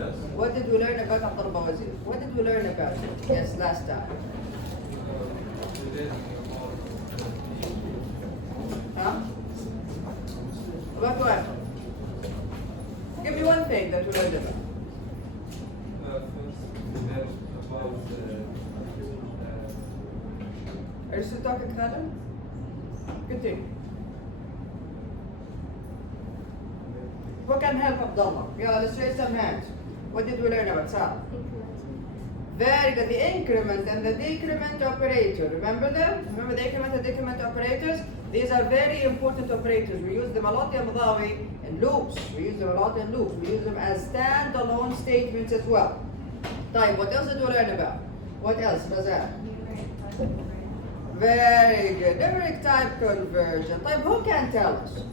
Yes. What did we learn about Abdul Bawazir? What did we learn about it? Yes, last time. Huh? About what? Give me one thing that we learned about. First, we learned about Are you still talking, Khalid? Continue. Who can help Abdullah? Yeah, let's raise some hands. What did we learn about Saad? Very good. The increment and the decrement operator. Remember them? Remember the increment and decrement operators? These are very important operators. We use them a lot in loops. We use them a lot in loops. We use them as standalone statements as well. طيب, what else did we learn about? What else, Razak? Very good. Numeric type conversion. طيب, who can tell us?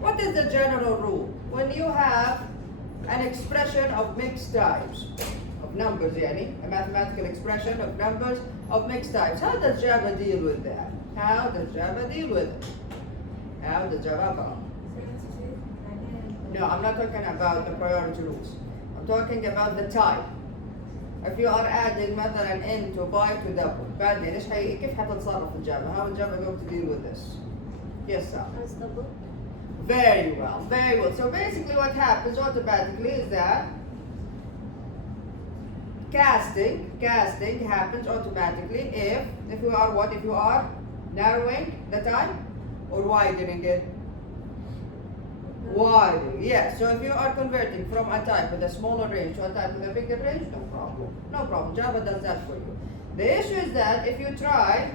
What is the general rule? When you have an expression of mixed types, of numbers, a mathematical expression of numbers of mixed types, how does Java deal with that? How does Java deal with it? How does Java? No, I'm not talking about the priority rules. I'm talking about the type. If you are adding مثلا n to by to double, بعدين كيف حتتصرف الجافا? How is Java going to deal with this? Yes, sir. As double. Very well, very well. So basically what happens automatically is that casting happens automatically if you are what? If you are narrowing the type or widening it? Widening, yes. So if you are converting from a type with a smaller range to a type with a bigger range, no problem. No problem. Java does that for you. The issue is that if you try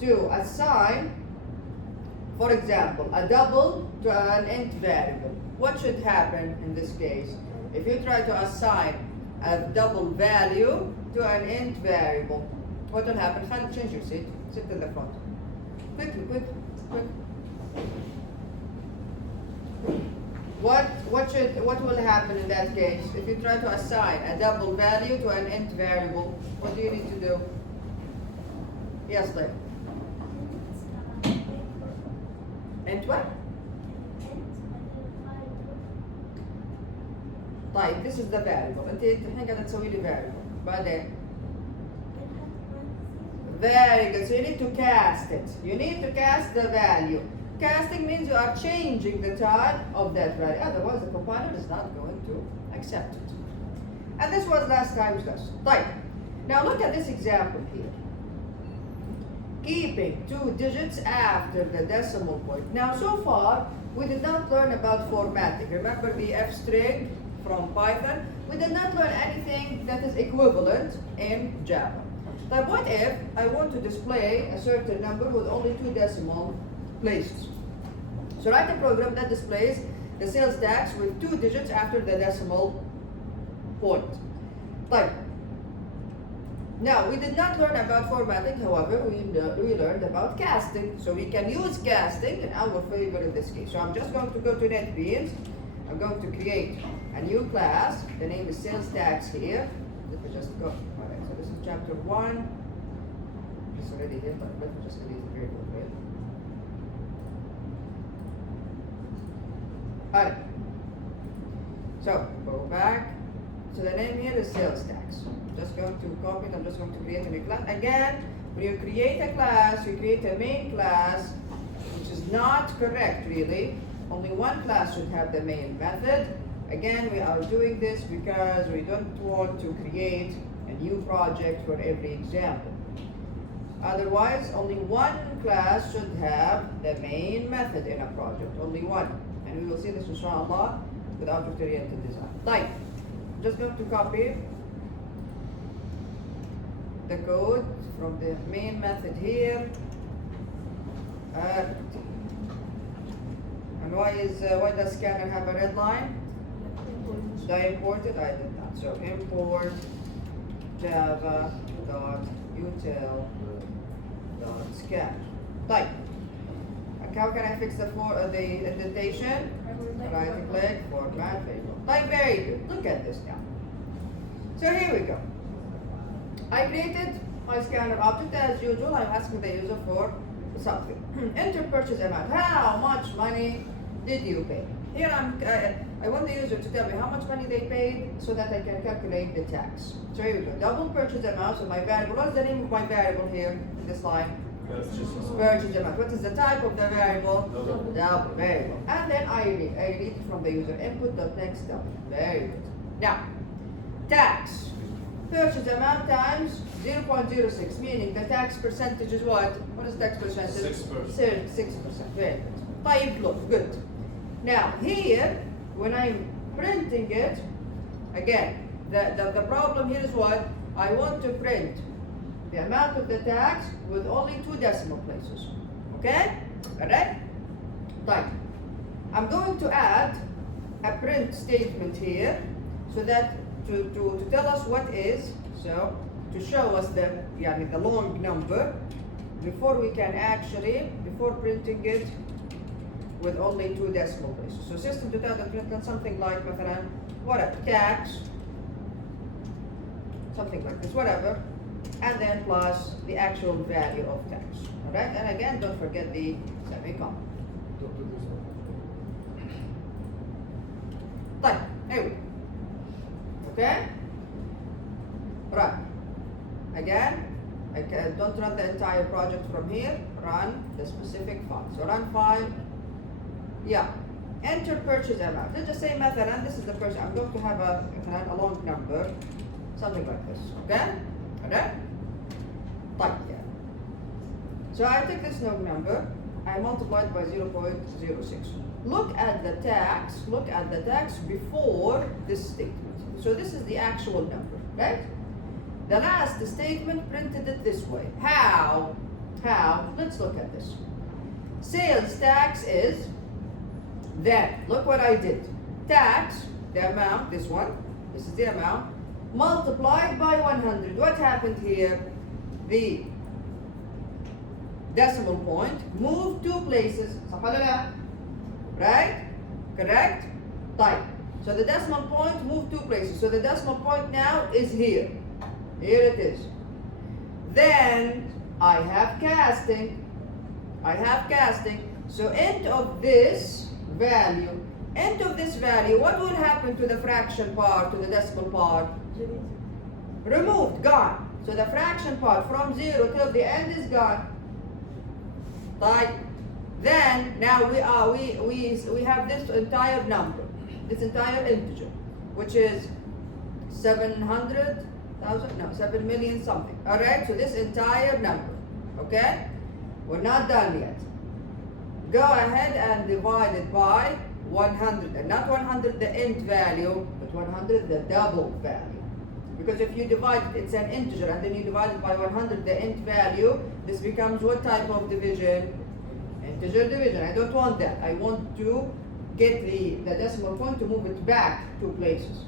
to assign, for example, a double to an int variable, what should happen in this case? If you try to assign a double value to an int variable, what will happen? Change your seat. Sit in the front. Quickly, quick. What will happen in that case? If you try to assign a double value to an int variable, what do you need to do? Yes, Liv. int what? طيب, this is the variable. انت الحين قاعدة تسوي لي variable. بعدين. Very good. So you need to cast it. You need to cast the value. Casting means you are changing the type of that value. Otherwise, the compiler is not going to accept it. And this was last time's lesson. Right. Now look at this example here. Keeping 2 digits after the decimal point. Now, so far, we did not learn about formatting. Remember the F string from Python? We did not learn anything that is equivalent in Java. But what if I want to display a certain number with only 2 decimal places? So write a program that displays the sales tax with 2 digits after the decimal point. Right. Now, we did not learn about formatting, however, we learned about casting. So we can use casting in our favor in this case. So I'm just going to go to NetBeans. I'm going to create a new class. The name is sales tax here. Let me just go. All right, so this is chapter 1. It's already here, but let me just delete it very quickly. All right. So go back. So the name here is sales tax. Just going to copy it. I'm just going to create a new class. Again, when you create a class, you create a main class, which is not correct really. Only one class should have the main method. Again, we are doing this because we don't want to create a new project for every example. Otherwise, only one class should have the main method in a project. Only one. And we will see this inshallah with object-oriented design. Like, I'm just going to copy the code from the main method here. And why does scanner have a red line? Did I import it? I did not. So import java.util.scan. Type. How can I fix the indentation? Right click, format, label. Type, very good. Look at this now. So here we go. I created my scanner object as usual. I'm asking the user for something. Enter purchase amount. How much money did you pay? Here I want the user to tell me how much money they paid so that I can calculate the tax. So here we go. Double purchase amount. So my variable. What's the name of my variable here in this line? Purchase amount. What is the type of the variable? Double. Very good. And then I read it from the user input. Next double. Very good. Now, tax. Purchase amount times 0.06, meaning the tax percentage is what? What is tax percentage? 6%. 6%. Very good. طيب, look, good. Now here, when I'm printing it, again, the problem here is what? I want to print the amount of the tax with only 2 decimal places. Okay? Alright? Right. I'm going to add a print statement here so that to tell us what is, so to show us the long number before we can actually, before printing it with only 2 decimal places. So system to tell the print something like مثلا whatever tax, something like this, whatever, and then plus the actual value of tax. Alright, and again don't forget the semicolon. طيب, anyway. Okay? Right. Again, don't run the entire project from here. Run the specific file. So run file. Yeah. Enter purchase amount. Let's just say مثلا this is the purchase. I'm going to have a long number. Something like this. Okay? Okay? Type here. So I take this long number. I multiply it by 0.06. Look at the tax. Look at the tax before this statement. So this is the actual number, right? The last statement printed it this way. How? Let's look at this. Sales tax is, then, look what I did. Tax, the amount, this one, this is the amount, multiplied by 100. What happened here? The decimal point moved 2 places. Right? Correct? Type. So the decimal point moved 2 places. So the decimal point now is here. Here it is. Then I have casting. So end of this value, what will happen to the fraction part, to the decimal part? Removed, gone. So the fraction part from 0 till the end is gone. Right? Then now we have this entire number, this entire integer, which is 700,000, no, 7 million something. All right, so this entire number, okay? We're not done yet. Go ahead and divide it by 100, and not 100 the int value, but 100 the double value. Because if you divide it, it's an integer, and then you divide it by 100 the int value, this becomes what type of division? Integer division. I don't want that. I want to get the decimal point to move it back 2 places.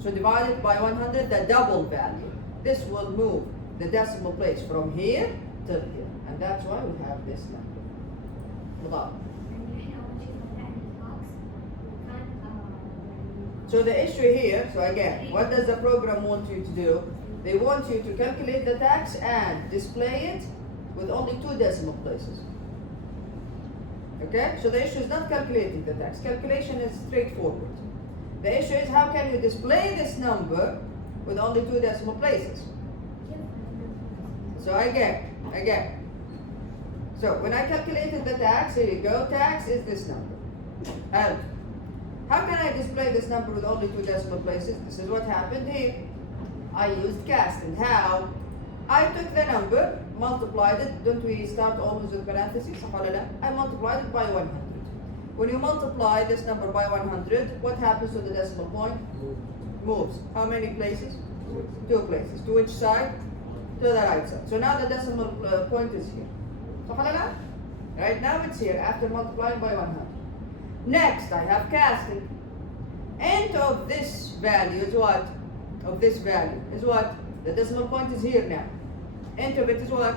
So divide it by 100, the double value. This will move the decimal place from here to here. And that's why we have this number. So the issue here, so again, what does the program want you to do? They want you to calculate the tax and display it with only 2 decimal places. Okay, so the issue is not calculating the tax. Calculation is straightforward. The issue is how can you display this number with only 2 decimal places. So again. So when I calculated the tax, here you go, tax is this number. And how can I display this number with only 2 decimal places? This is what happened here. I used casting. How? I took the number, multiplied it. Don't we start always with parentheses? I multiplied it by 100. When you multiply this number by 100, what happens to the decimal point? Moves. How many places? 2 places. To which side? To the right side. So now the decimal point is here. Right now it's here after multiplying by 100. Next, I have casting. End of this value is what? Of this value is what? The decimal point is here now. End of it is what?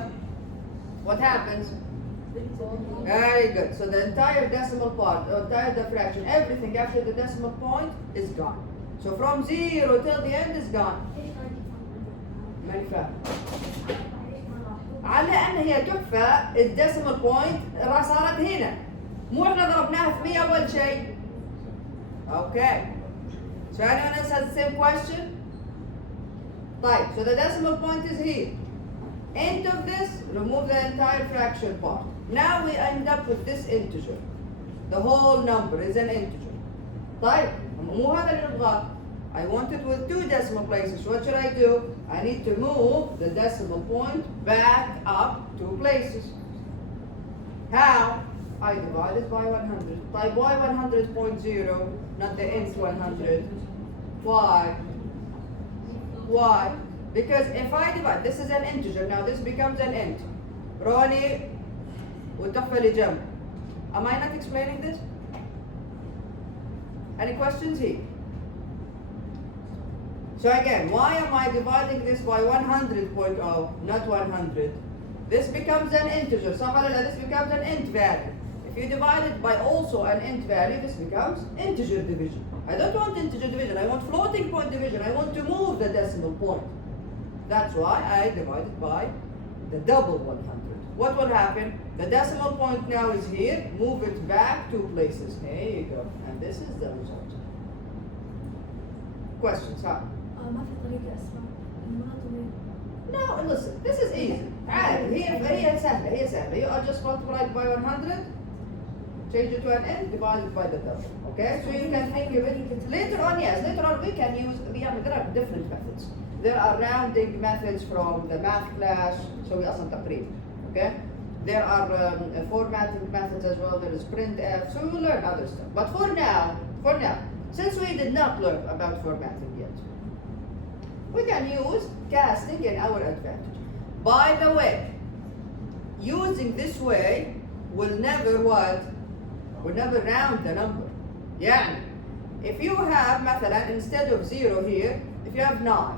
What happens? Very good. So the entire decimal part, entire the fraction, everything after the decimal point is gone. So from 0 till the end is gone. ماني فاهم. على ان هي تحفة الديسيمال بوينت صارت هنا. مو احنا ضربناها في 100 اول شيء. Okay. So anyone else has the same question? Right, so the decimal point is here. End of this, remove the entire fraction part. Now we end up with this integer. The whole number is an integer. طيب, مو هذا اللي نبغاه. I want it with 2 decimal places. What should I do? I need to move the decimal point back up 2 places. How? I divide it by 100. طيب, why 100.0, not the int 100? Why? Why? Because if I divide, this is an integer, now this becomes an int. روني والتحفة اللي جنب. Am I not explaining this? Any questions here? So again, why am I dividing this by 100.0, not 100? This becomes an integer. So this becomes an int value. If you divide it by also an int value, this becomes integer division. I don't want integer division, I want floating point division. I want to move the decimal point. That's why I divide it by the double 100. What will happen? The decimal point now is here, move it back 2 places. There you go. And this is the result. Questions, huh? ما في طريقة أسرع المناطق. No, listen, this is easy. عادي, هي سهلة. You are just multiply it by 100, change it to an n, divide it by the double. Okay? So you can think of it. Later on, yes, later on we can use, there are different methods. There are rounding methods from the math class, so we أصلا تقريب. Okay? There are formatting methods as well. There is printf, so we will learn other stuff. But for now, since we did not learn about formatting yet, we can use casting in our advantage. By the way, using this way will never what? Will never round the number. يعني, if you have مثلا instead of 0 here, if you have 9,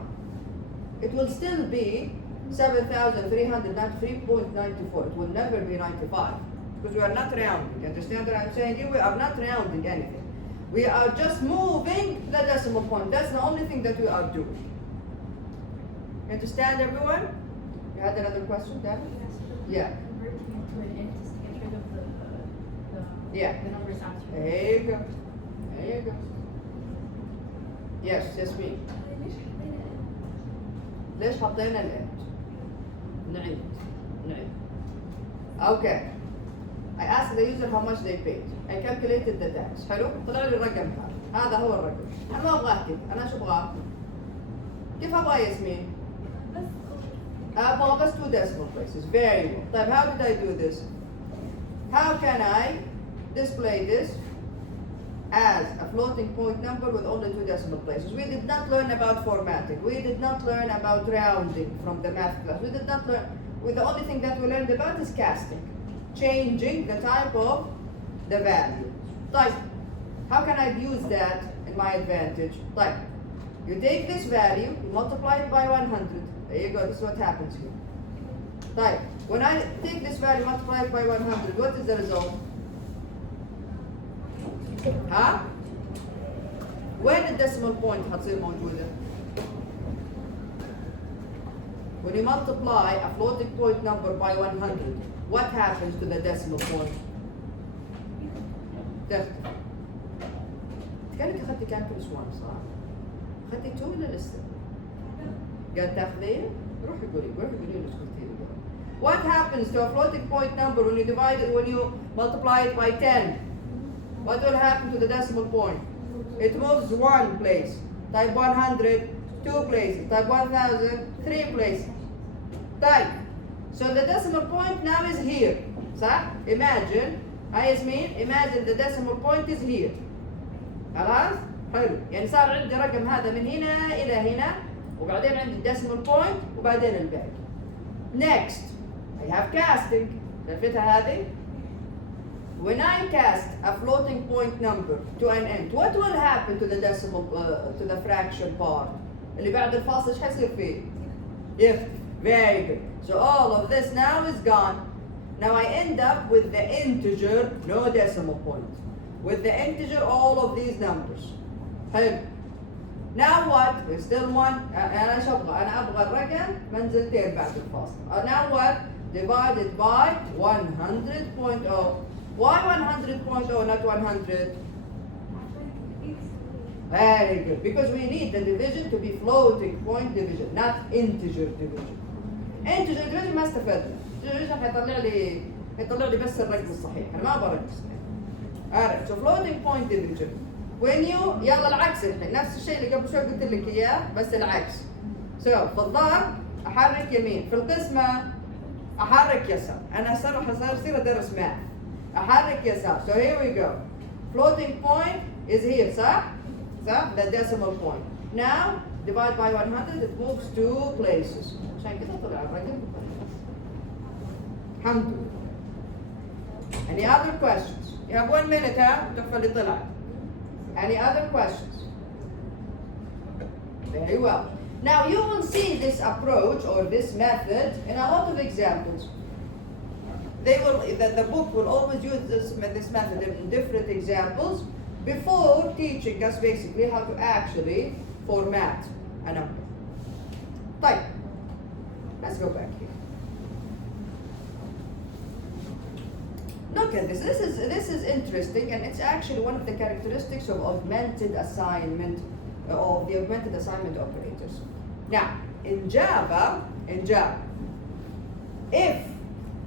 it will still be 7,393.94. It will never be 95 because we are not rounding. You understand what I'm saying? We are not rounding anything. We are just moving the decimal point. That's the only thing that we are doing. Understand, everyone? You had another question, David? Yeah. Converting it to an int to get rid of the numbers after. There you go. Yes, me. ليش حطينا الانت؟ نعيد. Okay. I asked the user how much they paid. I calculated the tax. حلو؟ طلع لي الرقم هذا هو الرقم. أنا ما أبغاه كذا، أنا شو أبغاه؟ كيف أبغاه ياسمين؟ أبغى بس 2 decimal places. Very well. طيب, how did I do this? How can I display this as a floating point number with only 2 decimal places? We did not learn about formatting. We did not learn about rounding from the math class. We did not learn. The only thing that we learned about is casting, changing the type of the value. طيب, how can I use that in my advantage? طيب, you take this value, you multiply it by 100. There you go, this is what happens here. طيب, when I take this value, multiply it by 100, what is the result? Huh? Where the decimal point حتصير موجودة? When you multiply a floating point number by 100, what happens to the decimal point? كأنك أخذتي calculus 1 صح؟ أخذتي 2 ولا لسه؟ قاعد تاخذيه؟ روحي قولي لي ايش قلتي لي. What happens to a floating point number when you multiply it by 10? What will happen to the decimal point? It moves 1 place. Type 100, 2 places. Type 1000, 3 places. Type. So the decimal point now is here. صح? Imagine the decimal point is here. خلاص؟ حلو. يعني صار عندي رقم هذا من هنا إلى هنا، وبعدين عندي decimal point وبعدين الباقي. Next, I have casting. لفتها هذه. When I cast a floating point number to an int, what will happen to the decimal, to the fraction part? اللي بعد الفاصل ايش حيصير فيه؟ يختفي. Very good. So all of this now is gone. Now I end up with the integer, no decimal point. With the integer, all of these numbers. حلو. Now what? We still want. أنا ايش أبغى؟ أنا أبغى الرقم منزلتين بعد الفاصل. Now what? Divided by 100.0. Why 100.0 not 100? Very good. Because we need the division to be floating point division, not integer division. Integer division ما استفدنا. division هيطلع لي بس الرقم الصحيح، أنا ما أبغى رقم صحيح. Alright, so floating point division. When you يلا العكس الحين، نفس الشيء اللي قبل شوي قلت لك إياه بس العكس. So في الضرب أحرك يمين، في القسمة أحرك يسار. أنا صار أدرس math. أحرك يسار. So here we go. Floating point is here, صح؟ صح؟ The decimal point. Now divide by 100, it moves 2 places. عشان كده طلع الرقم. الحمد لله. Any other questions? You have 1 minute, ها؟ تحفة اللي طلعت. Any other questions? Very well. Now you will see this approach or this method in a lot of examples. The book will always use this method in different examples before teaching us basically how to actually format a number. طيب, let's go back here. Look at this. This is interesting, and it's actually one of the characteristics of augmented assignment, of the augmented assignment operators. Now, in Java,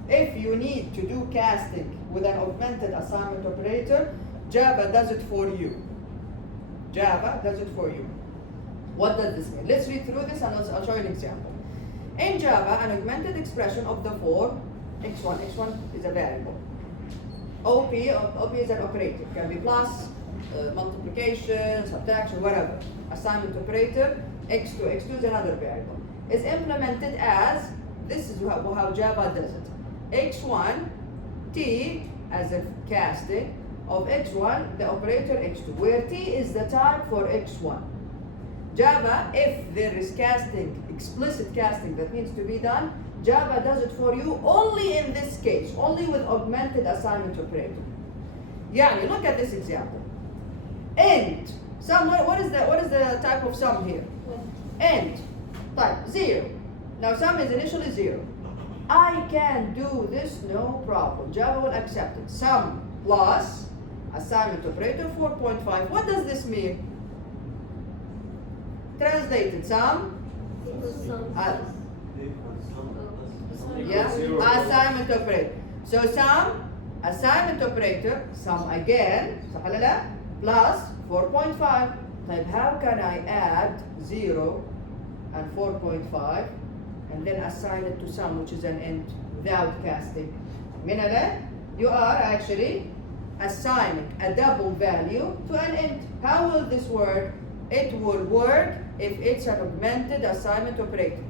if you need to do casting with an augmented assignment operator, Java does it for you. Java does it for you. What does this mean? Let's read through this and I'll show you an example. In Java, an augmented expression of the form x1 is a variable. OP is an operator. It can be plus, multiplication, subtraction, whatever. Assignment operator, x2 is another variable. Is implemented as, this is how Java does it. x1, t as a casting of x1, the operator x2, where t is the type for x1. Java, if there is casting, explicit casting that needs to be done, Java does it for you only in this case, only with augmented assignment operator. Yani, look at this example. Int, sum, what is the type of sum here? Int, type 0. Now sum is initially 0. I can do this, no problem. Java will accept it. Sum plus assignment operator 4.5. What does this mean? Translated, sum. Yeah, assignment operator. So sum, assignment operator, sum again, صح ولا لا? Plus 4.5. طيب, how can I add 0 and 4.5 and then assign it to sum, which is an int, without casting? You are actually assigning a double value to an int. How will this work? It will work if it's an augmented assignment operator.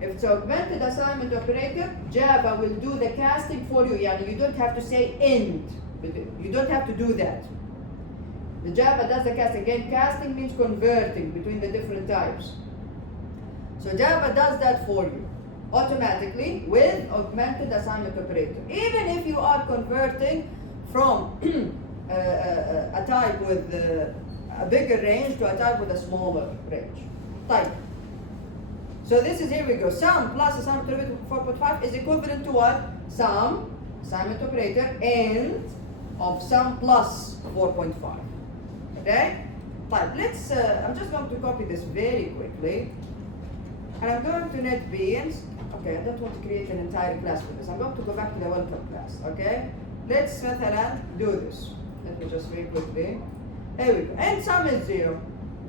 If it's an augmented assignment operator, Java will do the casting for you. Yani, you don't have to say int. You don't have to do that. The Java does the casting. Again, casting means converting between the different types. So Java does that for you automatically with augmented assignment operator. Even if you are converting from a type with a bigger range to a type with a smaller range. Type. So this is, here we go. Sum plus assignment operator 4.5 is equivalent to what? Sum, assignment operator, int of sum plus 4.5. Okay? Fine. Let's, I'm just going to copy this very quickly. And I'm going to NetBeans. Okay, I don't want to create an entire class for this. I'm going to go back to the welcome class. Okay? Let's مثلا do this. Let me just very quickly. There we go. And sum is 0.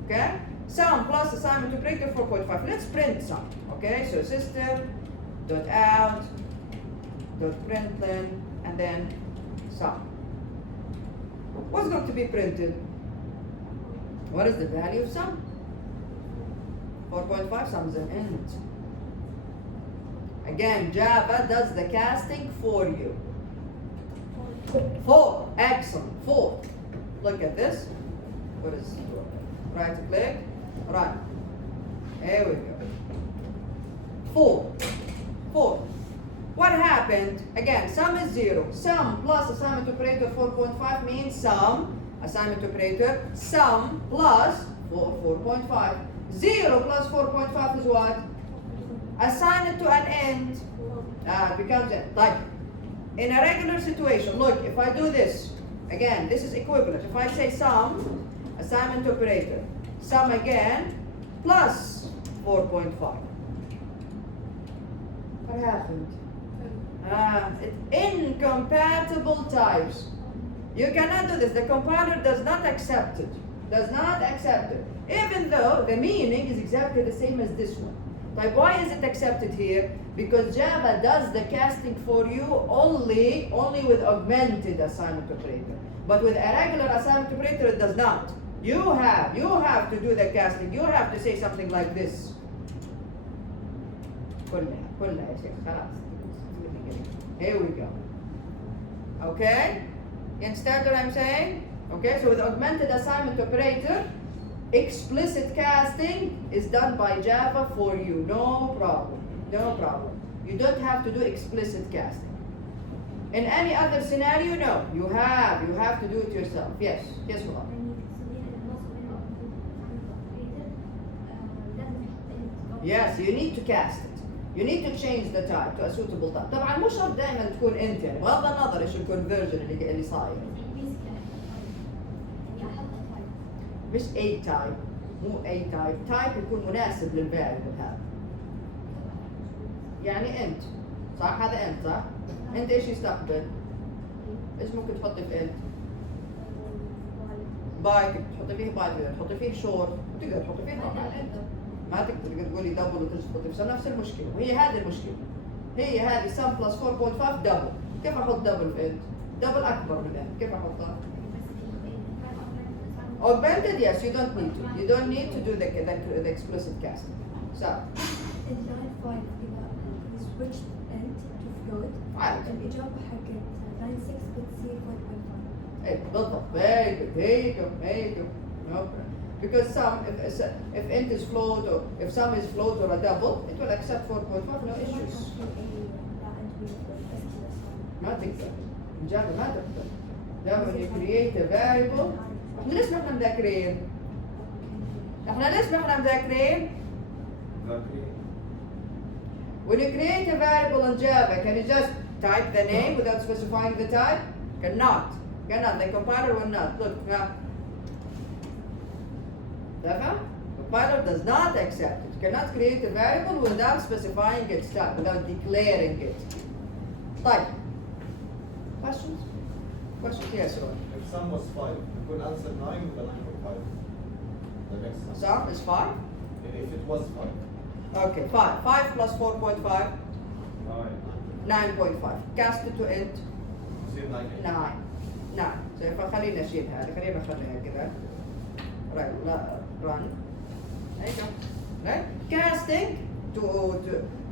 Okay? Sum plus assignment operator 4.5. Let's print sum. Okay? So system.out.println and then sum. What's going to be printed? What is the value of sum? 4.5, sum is an int. Again, Java does the casting for you. 4, excellent, 4. Look at this. What is it? Right click, run. There we go. 4. What happened? Again, sum is 0. Sum plus assignment operator 4.5 means sum, assignment operator, sum plus 4.5. 0 plus 4.5 is what? Assign it to an int. It becomes it. Like, in a regular situation, look, if I do this, again, this is equivalent. If I say sum assignment operator, sum again, plus 4.5. What happened? It's incompatible types. You cannot do this. The compiler does not accept it. Does not accept it. Even though the meaning is exactly the same as this one. Like, why is it accepted here? Because Java does the casting for you only with augmented assignment operator. But with a regular assignment operator, it does not. You have to do the casting. You have to say something like this. كلها يا شيخ خلاص. Here we go. Okay? You understand what I'm saying? Okay, so with augmented assignment operator, explicit casting is done by Java for you. No problem. No problem. You don't have to do explicit casting. In any other scenario, no. You have to do it yourself. Yes. Yes, Muhammad. Yes, you need to cast it. You need to change the type to a suitable type. طبعا مو شرط دائما تكون انت يعني بغض النظر ايش الكونفرجن اللي صاير. مش A type، مو A type، type يكون مناسب للفاريبل هذا. يعني انت، صح؟ هذا انت صح؟ انت ايش يستقبل؟ ايش ممكن تحطي في انت؟ بايت، تحطي فيه بايت، تحطي فيه شور، تقدر تحطي فيه طبعا. ما تقدر تقولي دبل وتحطي في نفس المشكله، وهي هذه المشكله. هي هذه سم بلس 4.5 دبل، كيف احط دبل في انت؟ دبل اكبر من انت، كيف احطها؟ Augmented, yes, you don't need to. You don't need to do the explicit casting. So. In line 5 إذا switched int to float. عادي. الإجابة حقت line 6 بتصير 4.5. إيه بالضبط. Very good. Very good. Very good. Okay. Because if int is float or if sum is float or a double, it will accept 4.5. No issues. ما تقدر. Java ما تقدر. Java when you create a variable. ليش ما احنا مذاكرين؟ ليش ما احنا مذاكرين؟ When you create a variable in Java, can you just type the name without specifying the type? Cannot. The compiler will not. Look, the compiler does not accept it. You cannot create a variable without specifying its type, without declaring it. Type. Questions? Questions? Yes, Roy. If sum was 5, you could answer 9 with a 9.5. The next sum. Sum is 5? If it was 5. Okay, 5. 5 plus 4.5? 9. 9.5. Cast it to int? Zero 9. 9. So خلينا نشيل هذا، خلينا نخليها كذا. Right, run. There you go. Right? Casting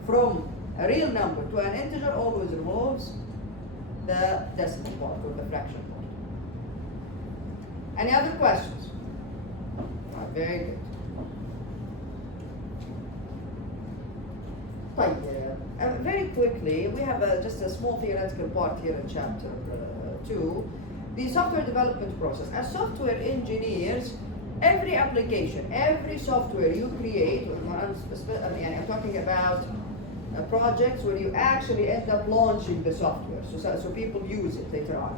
from a real number to an integer always removes the decimal part or the fraction part. Any other questions? Very good. Very quickly, we have just a small theoretical part here in chapter 2. The software development process. As software engineers, every application, every software you create, I'm talking about projects where you actually end up launching the software, so people use it later on.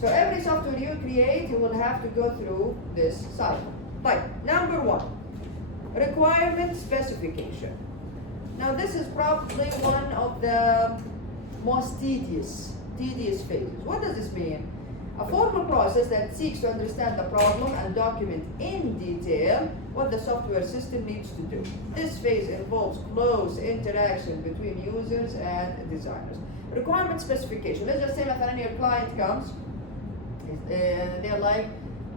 So every software you create, you will have to go through this cycle. Right, number 1, requirement specification. Now this is probably one of the most tedious phases. What does this mean? A formal process that seeks to understand the problem and document in detail what the software system needs to do. This phase involves close interaction between users and designers. Requirement specification. Let's just say مثلا your client comes, they're like,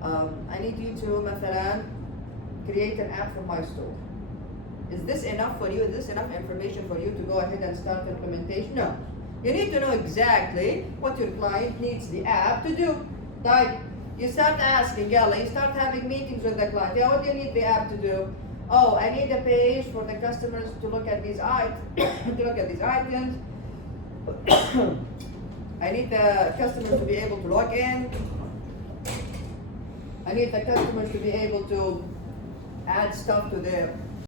I need you to مثلا create an app for my store. Is this enough for you? Is this enough information for you to go ahead and start implementation? No. You need to know exactly what your client needs the app to do. Like, you start asking, you start having meetings with the client. Yeah, what do you need the app to do? Oh, I need a page for the customers to look at these items. I need the customers to be able to log in. I need the customers to be able to add stuff to their